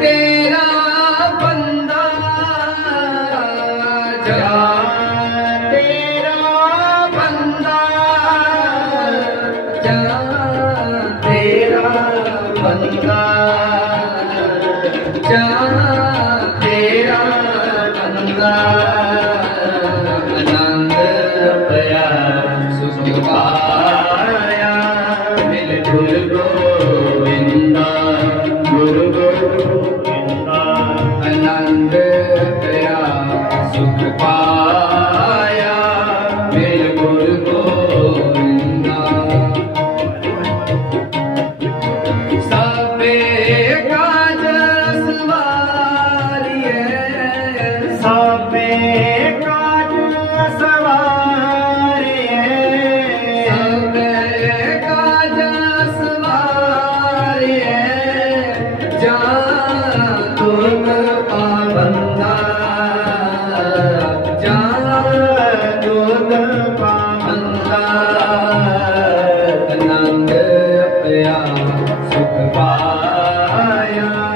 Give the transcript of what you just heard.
ਤੇਰਾ ਬੰਦਾ ਜਾ ਤੇਰਾ ਬੰਦਾ ਜਾ ਤੇਰਾ ਬੰਦਾ। ਆਨੰਦ ਪਿਆ ਸੁਖ ਪਾਇਆ ਮਿਲ ਗੁਰ ਗੋਵਿੰਦਾ ਗੁਰ ਗੋਵਿੰਦਾ ਸਭੇ ਕਾਜ ਸਵਾਰੀਏ। ਸਭੇ ਕਾਜ ਸਵਾਰੀਏ। ਜਾ ਤੁਮ ਪਾਵੰਦਾ। ਜਾ ਤੁਮ ਪਾਵੰਦਾ। ਆਨੰਦ ਪਿਆ ਸੁਖ ਪਾਇਆ।